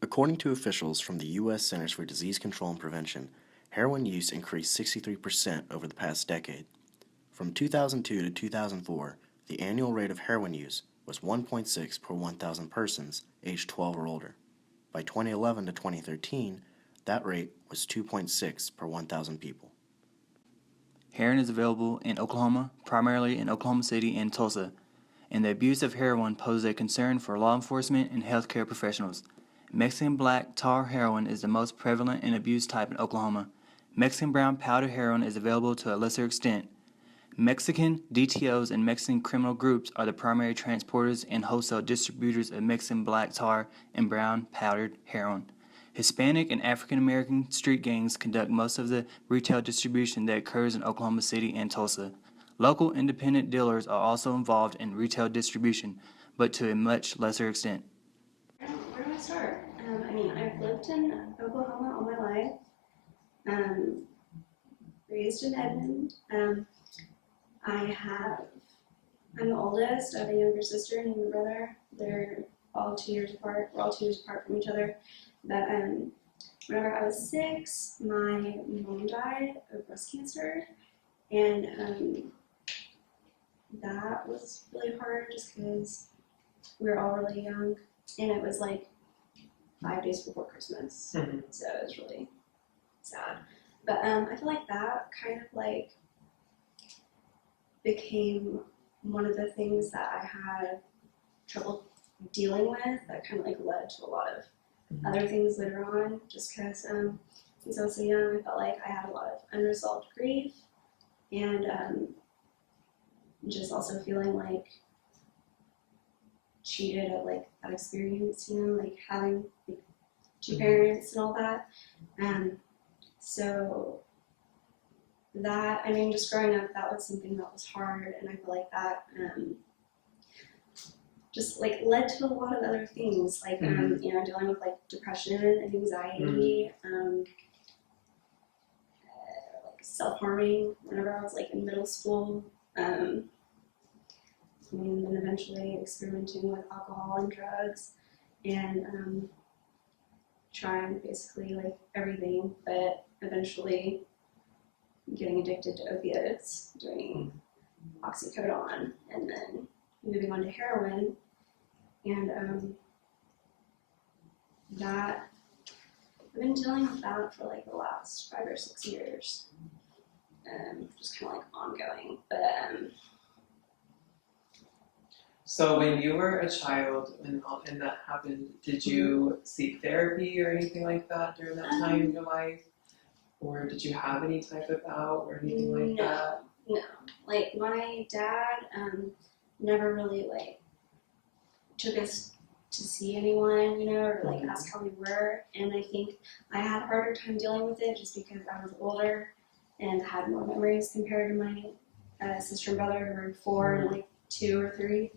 According to officials from the U.S. Centers for Disease Control and Prevention, heroin use increased 63% over the past decade. From 2002 to 2004, the annual rate of heroin use was 1.6 per 1,000 persons aged 12 or older. By 2011 to 2013, that rate was 2.6 per 1,000 people. Heroin is available in Oklahoma, primarily in Oklahoma City and Tulsa, and the abuse of heroin poses a concern for law enforcement and healthcare professionals. Mexican black tar heroin is the most prevalent and abused type in Oklahoma. Mexican brown powder heroin is available to a lesser extent. Mexican DTOs and Mexican criminal groups are the primary transporters and wholesale distributors of Mexican black tar and brown powdered heroin. Hispanic and African American street gangs conduct most of the retail distribution that occurs in Oklahoma City and Tulsa. Local independent dealers are also involved in retail distribution, but to a much lesser extent. Where do I start? I've lived in Oklahoma all my life. Raised in Edmond. I'm the oldest. I have a younger sister and a younger brother. They're all 2 years apart. We're all 2 years apart from each other. But whenever I was 6, my mom died of breast cancer, and that was really hard just because we were all really young, and it was like 5 days before Christmas, so it was really sad. But I feel like that kind of like became one of the things that I had trouble dealing with, that kind of like led to a lot of other things later on, just because since I was so young, I felt like I had a lot of unresolved grief, and just also feeling like cheated at like that experience, like having like 2 parents and all that. So that, just growing up, that was something that was hard, and I feel like that just like led to a lot of other things, like dealing with like depression and anxiety, like self-harming whenever I was like in middle school, and then eventually experimenting with alcohol and drugs, and trying basically like everything, but eventually getting addicted to opiates, doing oxycodone, and then moving on to heroin. And that I've been dealing with that for like the last 5 or 6 years, just kind of like ongoing. But So when you were a child and that happened, did you seek therapy or anything like that during that time in your life? Or did you have any type of out or anything like that? No. Like my dad never really like took us to see anyone, or like ask how we were. And I think I had a harder time dealing with it just because I was older and had more memories compared to my sister and brother who were 4 and like 2 or 3.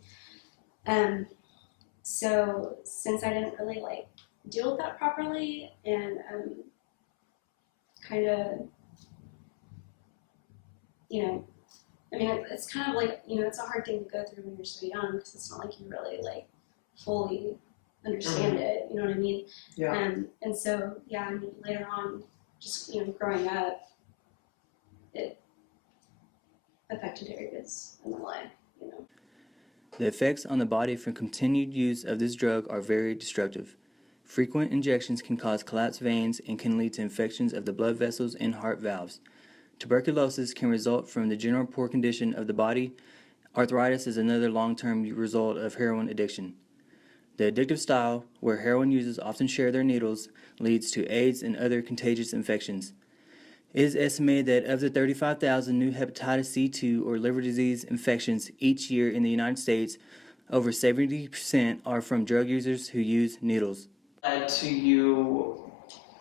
So since I didn't really like deal with that properly, and kind of, it's kind of like, it's a hard thing to go through when you're so young, because it's not like you really like fully understand it, you know what I mean? Yeah. And so, later on, just, growing up, it affected areas in my life, The effects on the body from continued use of this drug are very destructive. Frequent injections can cause collapsed veins and can lead to infections of the blood vessels and heart valves. Tuberculosis can result from the general poor condition of the body. Arthritis is another long-term result of heroin addiction. The addictive style, where heroin users often share their needles, leads to AIDS and other contagious infections. It is estimated that of the 35,000 new hepatitis C2 or liver disease infections each year in the United States, over 70% are from drug users who use needles. Led to you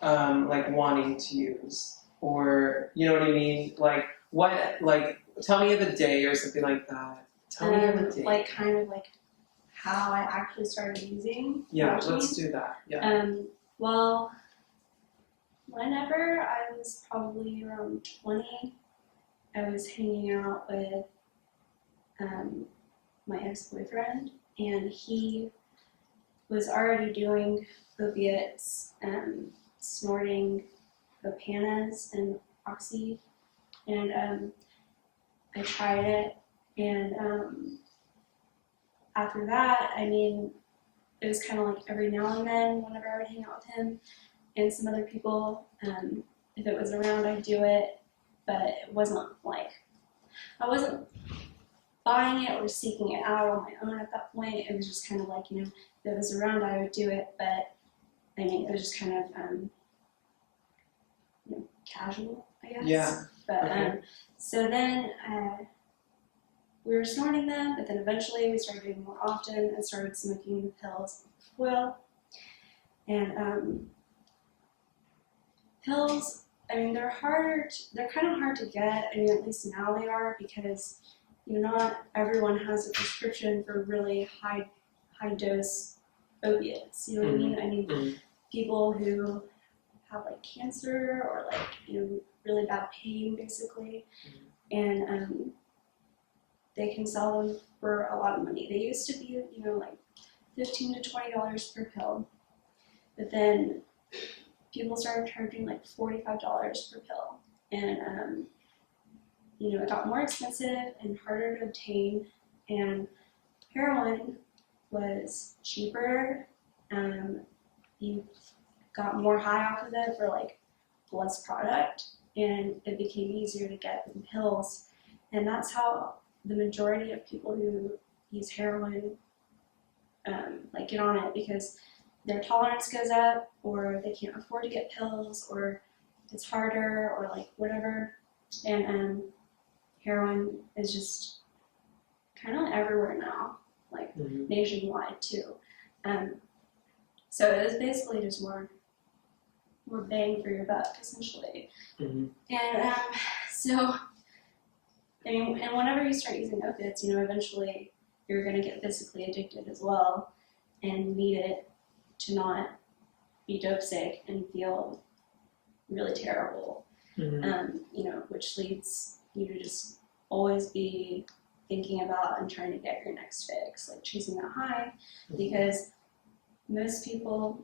like wanting to use, or you know what I mean? Like what? Like tell me of a day or something like that. Tell me of a day. Like kind of like how I actually started using. Yeah, let's do that. Yeah. Well, whenever I was probably around 20, I was hanging out with my ex-boyfriend, and he was already doing opiates, snorting Opanas and Oxy, and I tried it, and after that, I mean, it was kind of like every now and then whenever I would hang out with him and some other people, if it was around, I'd do it, but it wasn't like, I wasn't buying it or seeking it out on my own at that point. It was just kind of like, if it was around, I would do it, but I mean, it was just kind of casual, I guess. Yeah. But Okay. so then we were snorting them, but then eventually we started doing more often and started smoking the pills with foil. And pills, I mean, they're kind of hard to get. I mean, at least now they are, because not everyone has a prescription for really high dose opiates. You know what I mean? I mean, people who have like cancer or like really bad pain, basically, and they can sell them for a lot of money. They used to be like $15 to $20 per pill, but then people started charging like $45 per pill, and it got more expensive and harder to obtain, and heroin was cheaper. You got more high off of it for like less product, and it became easier to get than pills, and that's how the majority of people who use heroin like get on it, because their tolerance goes up, or they can't afford to get pills, or it's harder, or like whatever. And heroin is just kind of everywhere now, like nationwide too. So it was basically just more bang for your buck, essentially. And so, I mean, and whenever you start using opiates, eventually you're going to get physically addicted as well, and need it to not be dope sick and feel really terrible. Which leads you to just always be thinking about and trying to get your next fix, like chasing that high, because most people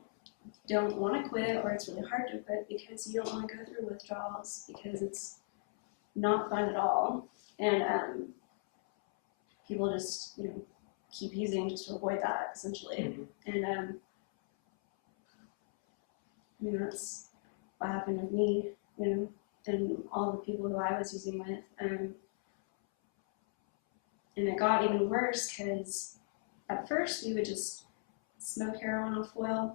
don't want to quit, or it's really hard to quit because you don't want to go through withdrawals, because it's not fun at all, and people just keep using just to avoid that, essentially. And that's what happened with me, and all the people who I was using with, and it got even worse, because at first we would just smoke heroin off foil,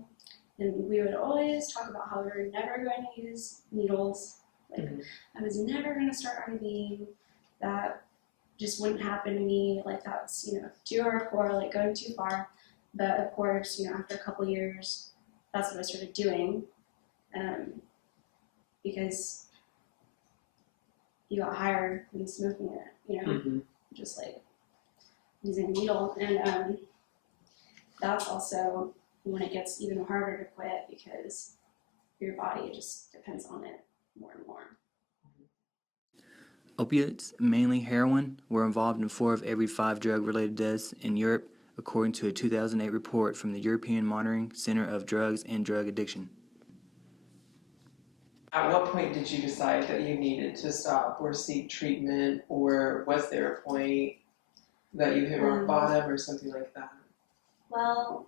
and we would always talk about how we were never going to use needles. Like, I was never going to start IVing. That just wouldn't happen to me. Like, that's, too hardcore, like going too far. But of course, after a couple years, that's what I started doing. Because you got higher than smoking it, just like using a needle. And that's also when it gets even harder to quit, because your body just depends on it more and more. Opiates, mainly heroin, were involved in 4 of every 5 drug-related deaths in Europe, according to a 2008 report from the European Monitoring Center of Drugs and Drug Addiction. At what point did you decide that you needed to stop or seek treatment, or was there a point that you hit rock bottom or something like that? Well,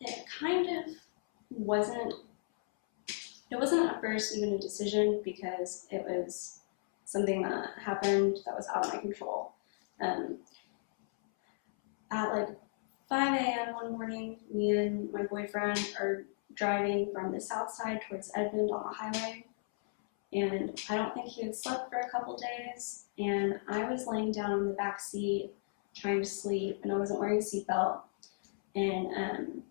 it kind of wasn't. It wasn't at first even a decision, because it was something that happened that was out of my control. At like 5 a.m. one morning, me and my boyfriend are driving from the south side towards Edmond on the highway, and I don't think he had slept for a couple days, and I was laying down in the back seat trying to sleep, and I wasn't wearing a seatbelt, and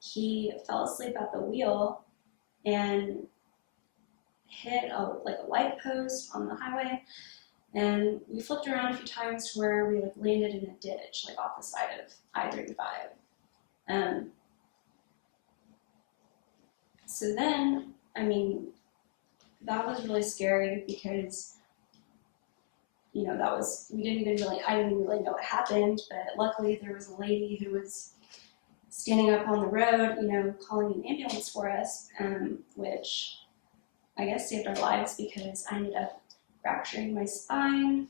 he fell asleep at the wheel and hit a light post on the highway, and we flipped around a few times to where we landed in a ditch, like off the side of I-35. So then, I mean, that was really scary, because I didn't even really know what happened, but luckily there was a lady who was standing up on the road, calling an ambulance for us, which I guess saved our lives because I ended up fracturing my spine,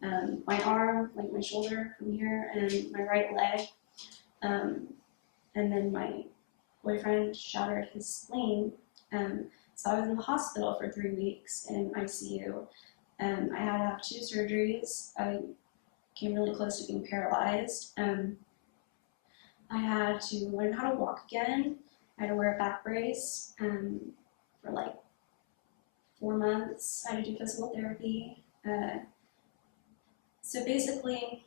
my arm, like my shoulder from here, and my right leg. And then my boyfriend shattered his spleen. So I was in the hospital for 3 weeks in ICU. I had to have 2 surgeries. I came really close to being paralyzed. I had to learn how to walk again. I had to wear a back brace for like 4 months. I had to do physical therapy. So basically,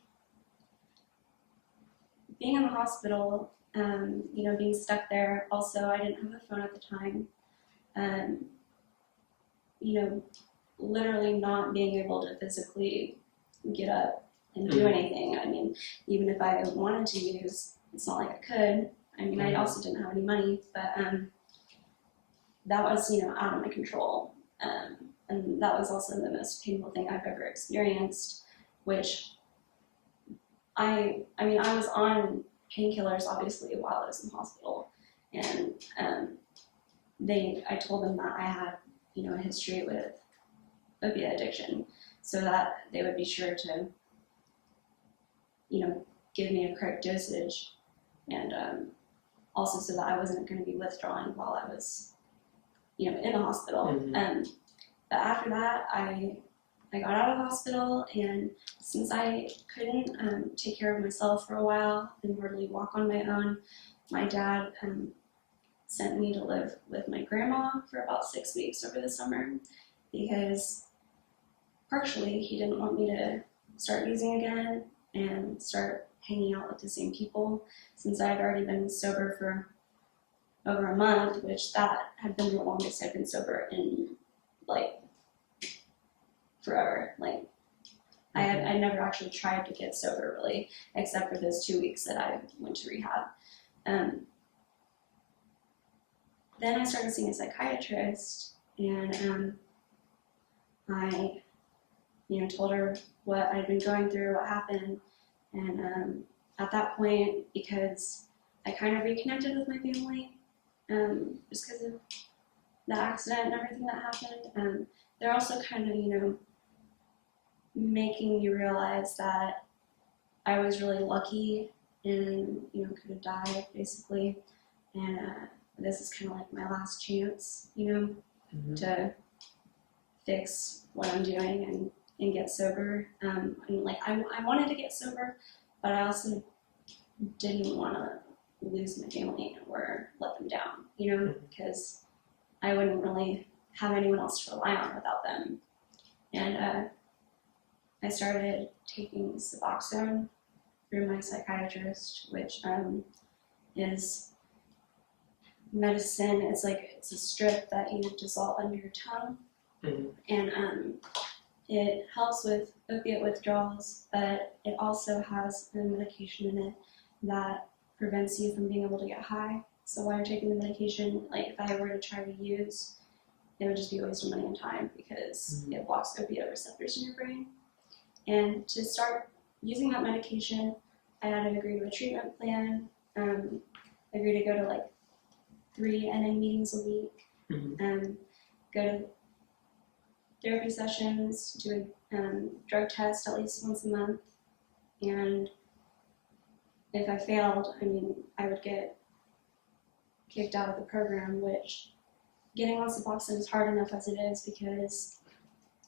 being in the hospital, being stuck there. Also, I didn't have a phone at the time. Literally not being able to physically get up and do anything. I mean, even if I wanted to use, it's not like I could. I mean, I also didn't have any money, but that was, out of my control. And that was also the most painful thing I've ever experienced, which I was on painkillers, obviously, while I was in the hospital. And I told them that I had, a history with opiate addiction, so that they would be sure to, give me a correct dosage, and also so that I wasn't going to be withdrawing while I was, in the hospital. But after that, I got out of the hospital, and since I couldn't take care of myself for a while and hardly walk on my own, my dad sent me to live with my grandma for about 6 weeks over the summer, because partially he didn't want me to start using again and start hanging out with the same people, since I had already been sober for over a month, which that had been the longest I've been sober in like forever. Like I never actually tried to get sober really, except for those 2 weeks that I went to rehab. Then I started seeing a psychiatrist, and I, told her what I'd been going through, what happened, and at that point, because I kind of reconnected with my family, just because of the accident and everything that happened, they're also kind of, making me realize that I was really lucky and, could have died, basically, and this is kind of like my last chance, to fix what I'm doing and get sober. And like I wanted to get sober, but I also didn't want to lose my family or let them down, because I wouldn't really have anyone else to rely on without them. And I started taking Suboxone through my psychiatrist, which is medicine. It's a strip that you dissolve under your tongue, and it helps with opiate withdrawals, but it also has a medication in it that prevents you from being able to get high. So while you're taking the medication, like if I were to try to use, it would just be a waste of money and time, because it blocks opiate receptors in your brain. And to start using that medication, I had to agree to a treatment plan, agree to go to like 3 NA meetings a week, go to therapy sessions, do a drug test at least once a month, and if I failed, I would get kicked out of the program, which getting on Suboxone is hard enough as it is, because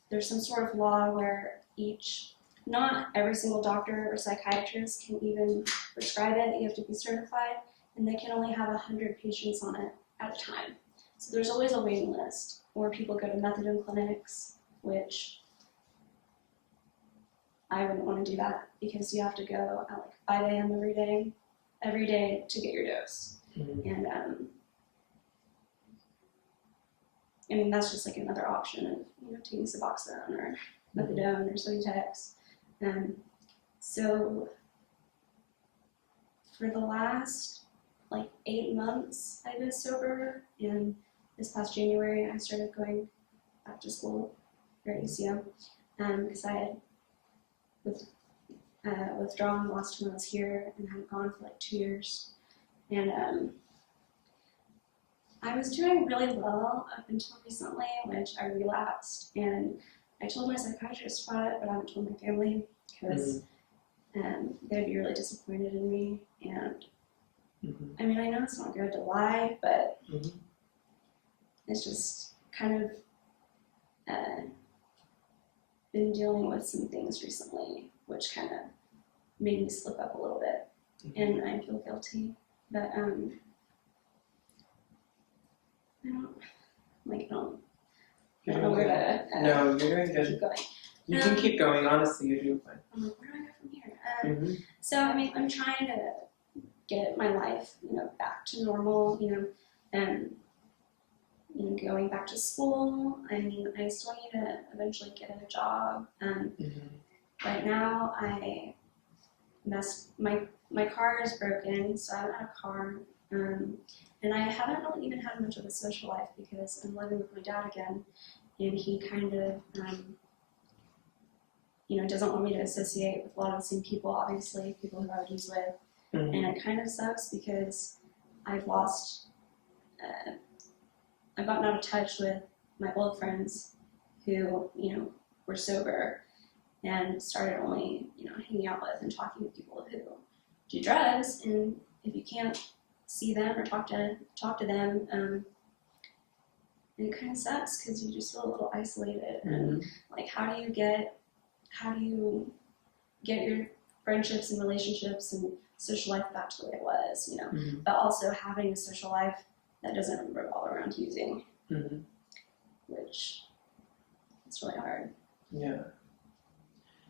there's some sort of law where not every single doctor or psychiatrist can even prescribe it. You have to be certified, and they can only have 100 patients on it at a time. So there's always a waiting list, or people go to methadone clinics, which I wouldn't want to do that, because you have to go at like 5 a.m. every day to get your dose. And that's just like another option of taking Suboxone or methadone or Soditex. So for the last like 8 months, I've been sober, and this past January I started going back to school here at UCM, because I had withdrawn the last time I was here and hadn't gone for like 2 years. And I was doing really well up until recently, which I relapsed. And I told my psychiatrist about it, but I haven't told my family because they'd be really disappointed in me. And I mean, I know it's not good to lie, but it's just kind of been dealing with some things recently, which kind of made me slip up a little bit, and I feel guilty. But I don't know where to. No, you're doing good. Keep going. You can keep going. Honestly, you're doing fine. I'm like, where do I go from here? So I mean, I'm trying to get my life, back to normal, and going back to school. I mean, I still need to eventually get a job. Right now, my car is broken, so I don't have a car, and I haven't really even had much of a social life because I'm living with my dad again, and he kind of, doesn't want me to associate with a lot of the same people, obviously, people who I would use with, and it kind of sucks because I've gotten out of touch with my old friends who, were sober and started only, hanging out with and talking to people who do drugs. And if you can't see them or talk to them, it kind of sucks because you just feel a little isolated. And like, how do you get your friendships and relationships and social life back to the way it was, but also having a social life that doesn't revolve around using, which it's really hard. Yeah.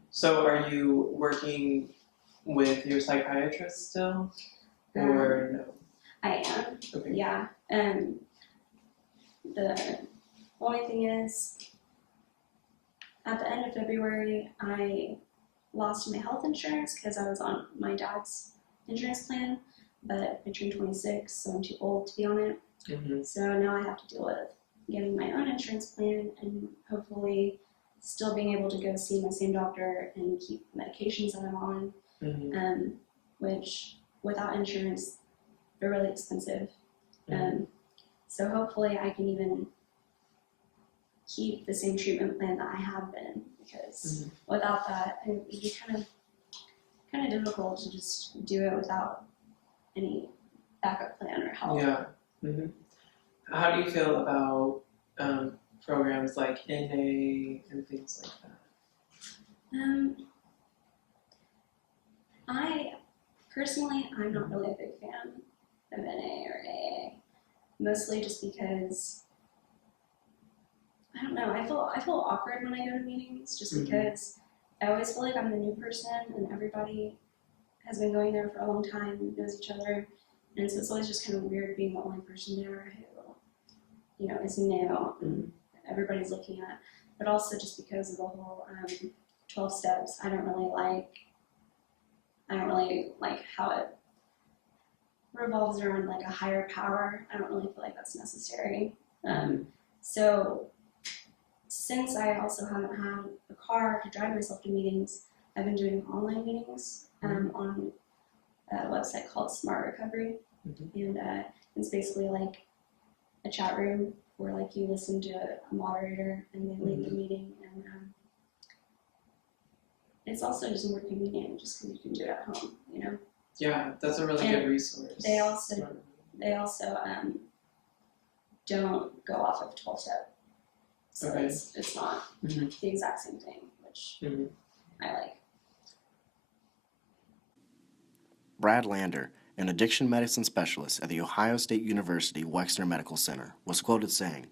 So are you working with your psychiatrist still, or no? I am. Okay. Yeah. The only thing is, at the end of February, I lost my health insurance because I was on my dad's insurance plan, but I turned 26, so I'm too old to be on it. So now I have to deal with getting my own insurance plan and hopefully still being able to go see my same doctor and keep medications that I'm on, which without insurance, they're really expensive. So hopefully I can even keep the same treatment plan that I have been, because without that, it would be kind of difficult to just do it without any backup plan or help. Yeah. How do you feel about programs like NA and things like that? I'm not really a big fan of NA or AA, mostly just because I don't know. I feel awkward when I go to meetings, just because I always feel like I'm the new person, and everybody has been going there for a long time and knows each other, and so it's always just kind of weird being the only person there who, is new and everybody's looking at. But also just because of the whole 12 steps, I don't really like how it revolves around like a higher power. I don't really feel like that's necessary. So since I also haven't had a car to drive myself to meetings, I've been doing online meetings on a website called Smart Recovery, and it's basically like a chat room where like you listen to a moderator and they lead the meeting, and it's also just more convenient just because you can do it at home, Yeah, that's a really good resource. They also don't go off of 12-step, so it's not the exact same thing, which I like. Brad Lander, an addiction medicine specialist at the Ohio State University Wexner Medical Center, was quoted saying,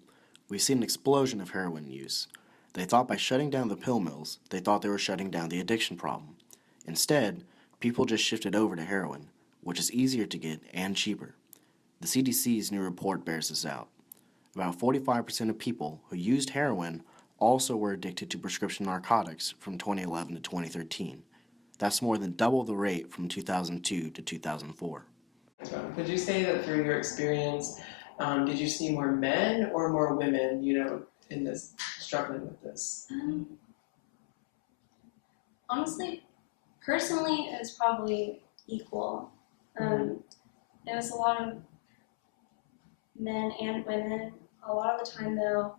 "We've seen an explosion of heroin use. They thought by shutting down the pill mills, they thought they were shutting down the addiction problem. Instead, people just shifted over to heroin, which is easier to get and cheaper. The CDC's new report bears this out. About 45% of people who used heroin also were addicted to prescription narcotics from 2011 to 2013. That's more than double the rate from 2002 to 2004. Would you say that through your experience, did you see more men or more women, in this, struggling with this? Honestly, personally, it's probably equal. It it was a lot of men and women. A lot of the time, though,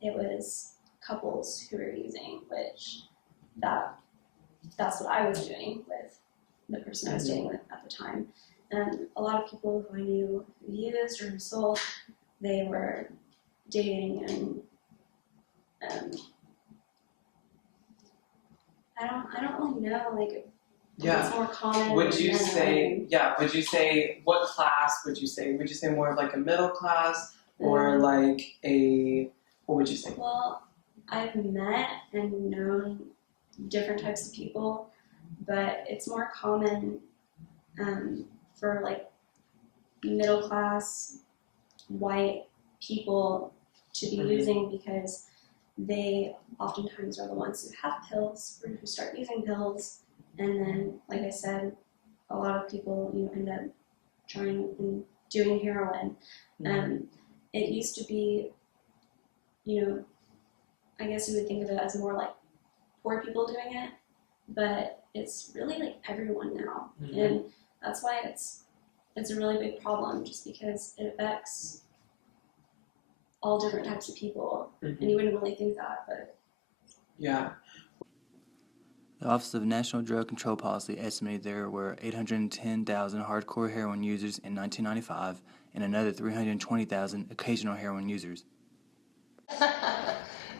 it was couples who were using, which that's what I was doing with the person I was dating with at the time. And a lot of people who I knew who used or who sold, they were dating, and I don't really know, like, Yeah. it's more common. Would you say, what class would you say? Would you say more of like a middle class or like what would you say? Well, I've met and known different types of people, but it's more common for like middle class white people to be using, because they oftentimes are the ones who have pills or who start using pills. And then, like I said, a lot of people, end up trying and doing heroin. It used to be, I guess you would think of it as more like poor people doing it, but it's really like everyone now. And that's why it's a really big problem, just because it affects all different types of people. And you wouldn't really think that, but yeah. The Office of National Drug Control Policy estimated there were 810,000 hardcore heroin users in 1995 and another 320,000 occasional heroin users.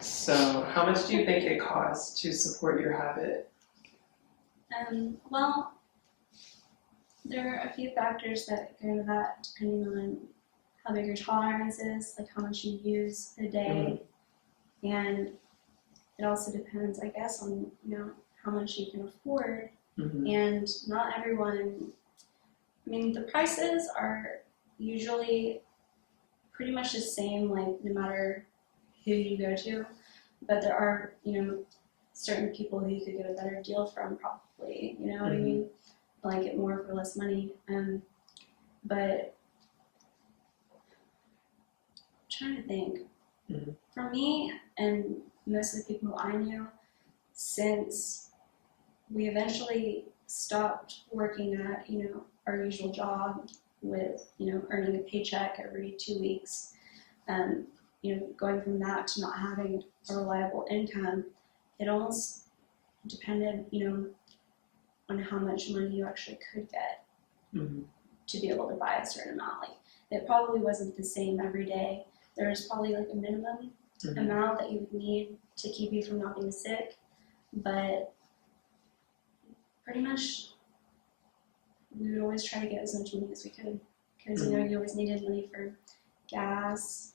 So how much do you think it costs to support your habit? well, there are a few factors that go into that, depending on how big your tolerance is, like how much you use a day, and it also depends, I guess, on how much you can afford. And not everyone. I mean, the prices are usually pretty much the same, like no matter who you go to, but there are certain people who you could get a better deal from, probably. You know what I mean? Like get more for less money. But I'm trying to think. For me and most of the people I knew, since we eventually stopped working at our usual job with earning a paycheck every 2 weeks, going from that to not having a reliable income, it almost depended on how much money you actually could get to be able to buy a certain amount. Like, it probably wasn't the same every day. There was probably like a minimum amount that you would need to keep you from not being sick, but pretty much we would always try to get as much money as we could, because you always needed money for gas,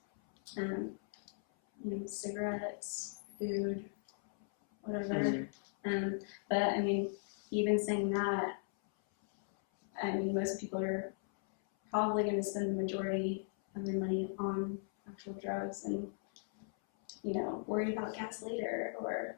cigarettes, food, whatever. But I mean, even saying that, I mean, most people are probably going to spend the majority of their money on actual drugs and worry about gas later or